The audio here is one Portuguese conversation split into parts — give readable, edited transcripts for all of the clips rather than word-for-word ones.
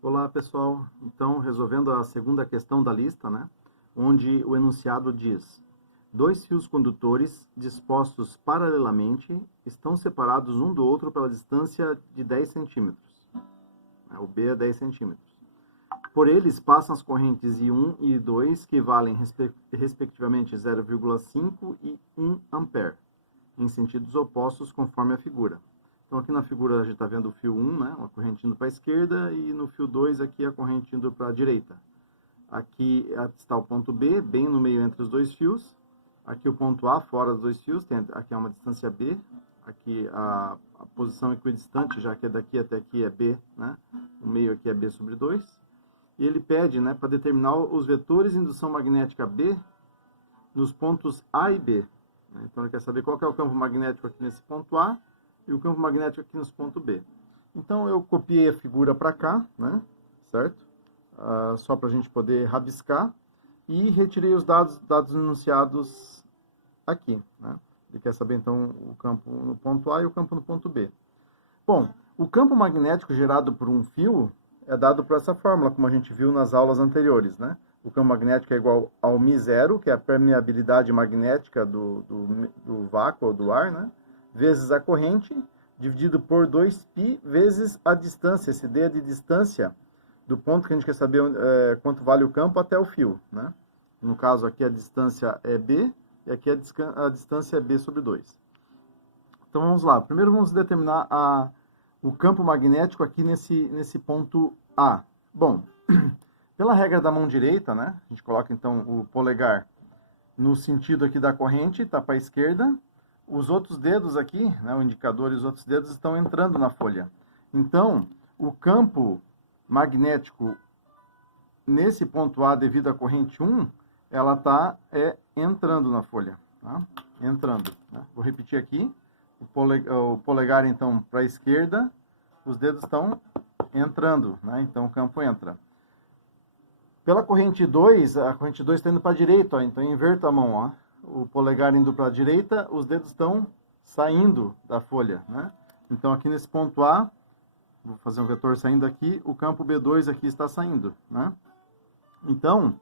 Olá, pessoal. Então, resolvendo a segunda questão da lista, né? Onde o enunciado diz: dois fios condutores dispostos paralelamente estão separados um do outro pela distância de 10 centímetros. O B é 10 centímetros. Por eles passam as correntes I1 e I2, que valem respectivamente 0,5 e 1 ampere, em sentidos opostos conforme a figura. Então aqui na figura a gente está vendo o fio 1, né, uma corrente indo para a esquerda, e no fio 2 aqui a corrente indo para a direita. Aqui está o ponto B, bem no meio entre os dois fios. Aqui o ponto A, fora dos dois fios, aqui é uma distância B. Aqui a posição equidistante, já que é daqui até aqui é B, né? O meio aqui é B sobre 2. E ele pede, né, para determinar os vetores de indução magnética B nos pontos A e B. Então ele quer saber qual que é o campo magnético aqui nesse ponto A e o campo magnético aqui nesse ponto B. Então eu copiei a figura para cá, né, certo? Só para a gente poder rabiscar, e retirei os dados enunciados aqui, né? Ele quer saber então o campo no ponto A e o campo no ponto B. Bom, o campo magnético gerado por um fio é dado por essa fórmula, como a gente viu nas aulas anteriores, né? O campo magnético é igual ao μ0, que é a permeabilidade magnética do vácuo ou do ar, né? Vezes a corrente, dividido por 2π vezes a distância. Esse D é de distância do ponto que a gente quer saber quanto vale o campo até o fio, né? No caso aqui a distância é B, e aqui a distância é B sobre 2. Então vamos lá. Primeiro vamos determinar o campo magnético aqui nesse ponto A. Bom, pela regra da mão direita, né? A gente coloca então o polegar no sentido aqui da corrente, está para a esquerda. Os outros dedos aqui, né, o indicador e os outros dedos estão entrando na folha. Então, o campo magnético nesse ponto A, devido à corrente 1, ela está entrando na folha. Tá? Entrando. Né? Vou repetir aqui. O polegar, então, para a esquerda, os dedos estão entrando. Né? Então, o campo entra. Pela corrente 2, a corrente 2 está indo para a direita. Ó, então, eu inverto a mão. Ó. O polegar indo para a direita, os dedos estão saindo da folha. Né? Então, aqui nesse ponto A, vou fazer um vetor saindo aqui, o campo B2 aqui está saindo. Né? Então,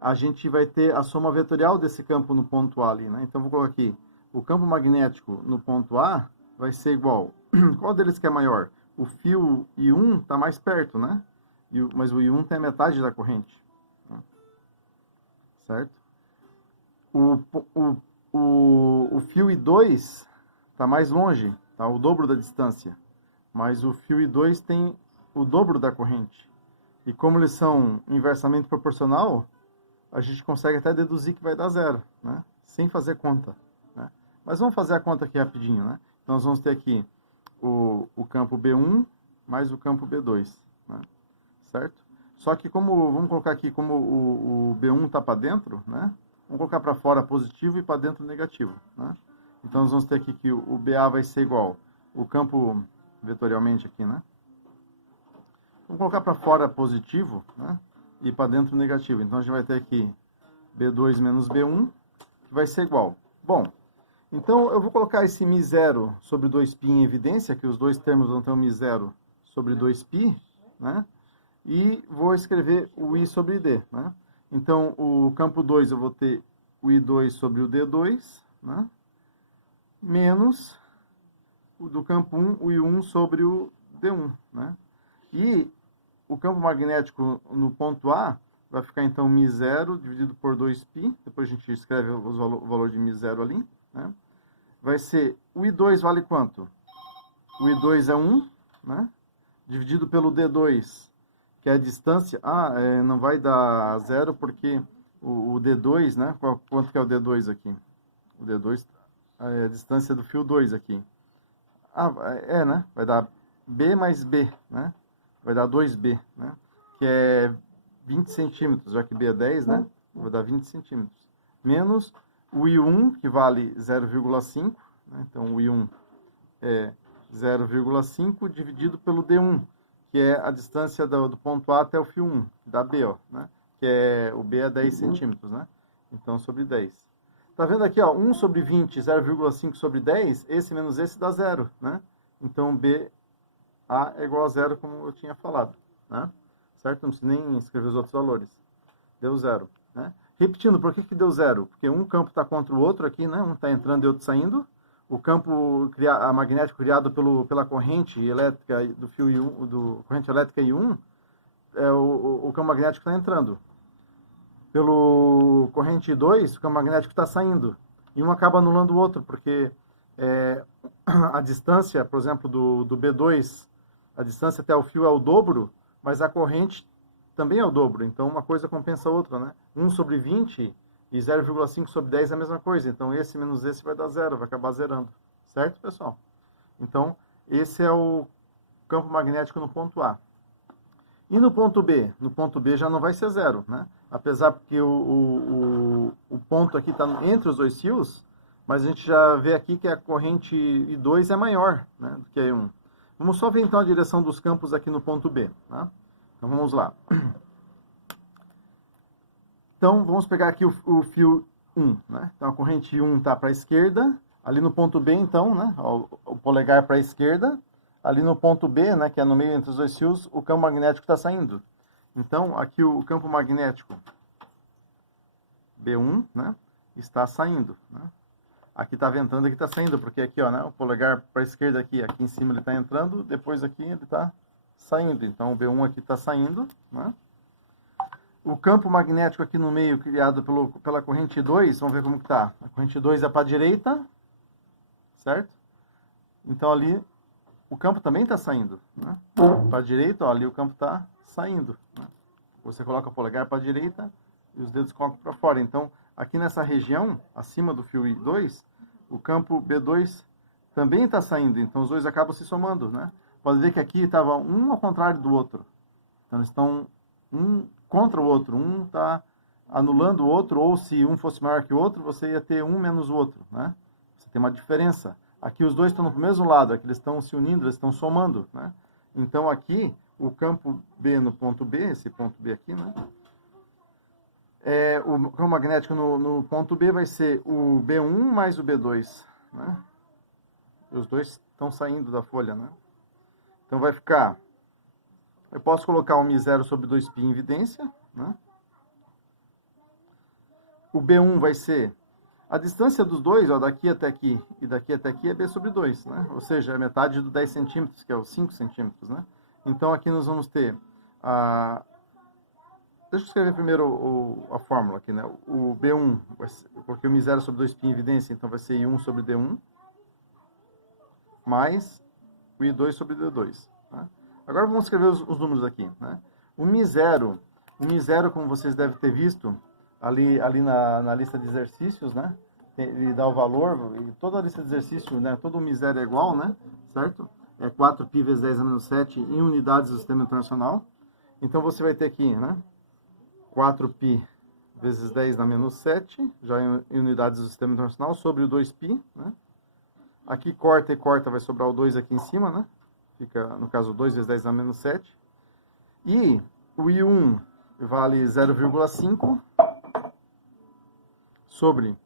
a gente vai ter a soma vetorial desse campo no ponto A ali. Né? Então, vou colocar aqui, o campo magnético no ponto A vai ser igual. Qual deles que é maior? O fio I1 está mais perto, né? Mas o I1 tem a metade da corrente. Né? Certo? O fio I2 está mais longe, tá? O dobro da distância. Mas o fio I2 tem o dobro da corrente. E como eles são inversamente proporcional, a gente consegue até deduzir que vai dar zero, né? Sem fazer conta. Né? Mas vamos fazer a conta aqui rapidinho. Né? Então nós vamos ter aqui o campo B1 mais o campo B2. Né? Certo? Só que vamos colocar aqui como o B1 está para dentro, né? Vamos colocar para fora positivo e para dentro negativo. Né? Então nós vamos ter aqui que o BA vai ser igual o campo vetorialmente aqui, né? Vamos colocar para fora positivo, né? E para dentro negativo. Então a gente vai ter aqui B2 menos B1, que vai ser igual. Bom, então eu vou colocar esse μ0 sobre 2π em evidência, que os dois termos vão ter um μ0 sobre 2π, né? E vou escrever o I sobre D, né? Então, o campo 2 eu vou ter o I2 sobre o D2, né? Menos o do campo 1, o I1 sobre o D1, né? E o campo magnético no ponto A vai ficar, então, μ0 dividido por 2π. Depois a gente escreve o valor de μ0 ali, né? Vai ser, o I2 vale quanto? O I2 é 1, né? Dividido pelo D2, que é a distância. Não vai dar zero porque o D2, né? Quanto que é o D2 aqui? O D2 é a distância do fio 2 aqui. Né? Vai dar B mais B, né? Vai dar 2B, né? Que é 20 centímetros, já que B é 10, né? Vai dar 20 centímetros. Menos o I1, que vale 0,5, né? Então o I1 é 0,5 dividido pelo D1, que é a distância do ponto A até o fio 1, da B, ó, né? Que o B é 10 centímetros, né? Então, sobre 10. Tá vendo aqui, ó, 1 sobre 20, 0,5 sobre 10, esse menos esse dá 0, né? Então, BA é igual a 0, como eu tinha falado, né? certo? Não precisa nem escrever os outros valores. Deu 0, né? Repetindo, por que deu 0? Porque um campo está contra o outro aqui, né? Um está entrando e outro saindo. O campo magnético criado pela corrente elétrica do fio I1, corrente elétrica I1, é o campo magnético está entrando. Pelo corrente I2, o campo magnético está saindo. E um acaba anulando o outro, porque a distância, por exemplo, do B2, a distância até o fio é o dobro, mas a corrente também é o dobro. Então, uma coisa compensa a outra, né? 1 sobre 20 e 0,5 sobre 10 é a mesma coisa. Então, esse menos esse vai dar 0, vai acabar zerando. Certo, pessoal? Então, esse é o campo magnético no ponto A. E no ponto B? No ponto B já não vai ser 0, né? Apesar que o ponto aqui está entre os dois fios, mas a gente já vê aqui que a corrente I2 é maior, né, do que a I1. Vamos só ver então a direção dos campos aqui no ponto B. Tá? Então vamos lá. Então vamos pegar aqui o fio 1. Né? Então a corrente 1 está para a esquerda. Ali no ponto B, então, né, o polegar para a esquerda. Ali no ponto B, né, que é no meio entre os dois fios, o campo magnético está saindo. Então, aqui o campo magnético B1, né, está saindo. Né? Aqui está ventando, aqui está saindo, porque aqui, ó, né, o polegar para a esquerda aqui em cima ele está entrando, depois aqui ele está saindo. Então, o B1 aqui está saindo. Né? O campo magnético aqui no meio, criado pela corrente 2, vamos ver como que está. A corrente 2 é para a direita, certo? Então, ali o campo também está saindo. Né? Para a direita, ó, ali o campo está saindo. Né? Você coloca o polegar para a direita e os dedos colocam para fora. Então, aqui nessa região, acima do fio I2, o campo B2 também está saindo. Então, os dois acabam se somando. Né? Pode ver que aqui estava um ao contrário do outro. Então, eles estão um contra o outro. Um está anulando o outro, ou se um fosse maior que o outro, você ia ter um menos o outro. Né? Você tem uma diferença. Aqui os dois estão no mesmo lado, aqui eles estão se unindo, eles estão somando. Né? Então, aqui, o campo B no ponto B, esse ponto B aqui, né? O campo magnético no ponto B vai ser o B1 mais o B2. Né? Os dois estão saindo da folha. Né? Então, vai ficar... Eu posso colocar o μ0 sobre 2π em evidência. Né? O B1 vai ser... A distância dos dois, ó, daqui até aqui e daqui até aqui é B sobre 2, né? Ou seja, é metade do 10 centímetros, que é os 5 centímetros, né? Então, aqui nós vamos ter a... Deixa eu escrever primeiro a fórmula aqui, né? O B1, eu coloquei o μ0 sobre 2π em evidência, então vai ser I1 sobre D1, mais o I2 sobre D2. Né? Agora vamos escrever os números aqui, né? O μ0, como vocês devem ter visto, ali na lista de exercícios, né? Ele dá o valor, e toda a lista de exercícios, né? Todo o μ0 é igual, né? Certo? É 4π vezes 10 a menos 7 em unidades do sistema internacional. Então, você vai ter aqui, né? 4π vezes 10 na menos 7, já em unidades do sistema internacional, sobre o 2π, né? Aqui corta e corta, vai sobrar o 2 aqui em cima, né? Fica, no caso, 2 vezes 10 na menos 7. E o I1 vale 0,5 sobre...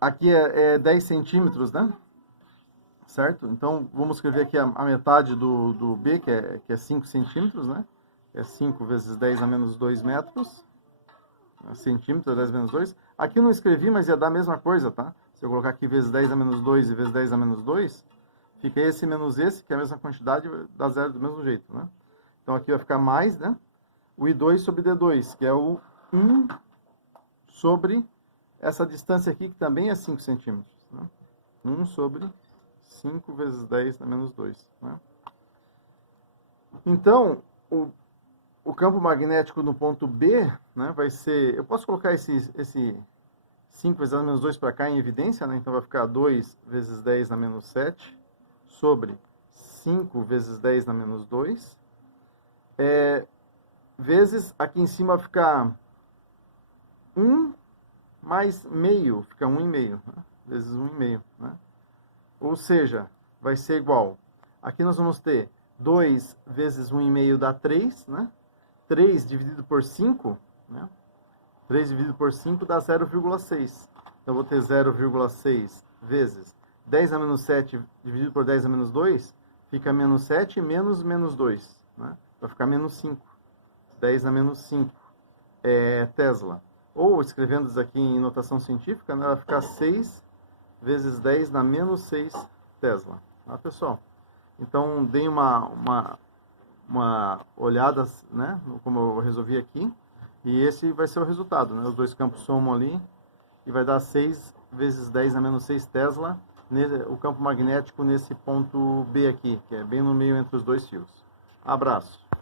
aqui é 10 centímetros, né? Certo? Então, vamos escrever aqui a metade do B, que é 5 centímetros, né? É 5 vezes 10 a menos 2 metros. Centímetros, 10 menos 2. Aqui eu não escrevi, mas ia dar a mesma coisa, tá? Se eu colocar aqui vezes 10 a menos 2 e vezes 10 a menos 2, fica esse menos esse, que é a mesma quantidade, dá zero do mesmo jeito, né? Então, aqui vai ficar mais, né? O I2 sobre D2, que é o 1 sobre essa distância aqui, que também é 5 centímetros. Né? 1 sobre 5 vezes 10 a menos 2. Né? Então, o campo magnético no ponto B, né, vai ser... Eu posso colocar esse 5 vezes 10 a menos 2 para cá em evidência, né? Então vai ficar 2 vezes 10 a menos 7 sobre 5 vezes 10 a menos 2. Vezes, aqui em cima vai ficar 1 mais meio, fica 1,5, né? Vezes 1,5, né? Ou seja, vai ser igual. Aqui nós vamos ter 2 vezes 1,5 dá 3, né? 3 dividido por 5, né? 3 dividido por 5 dá 0,6. Então, eu vou ter 0,6 vezes 10 a menos 7 dividido por 10 a menos 2, fica menos 7 menos 2, né? vai ficar menos 5. 10 na menos 5 Tesla. Ou, escrevendo isso aqui em notação científica, né, vai ficar 6 vezes 10 na menos 6 Tesla. Tá, pessoal? Então, deem uma olhada, né, como eu resolvi aqui. E esse vai ser o resultado, né? Os dois campos somam ali e vai dar 6 vezes 10 na menos 6 Tesla, o campo magnético nesse ponto B aqui, que é bem no meio entre os dois fios. Abraço!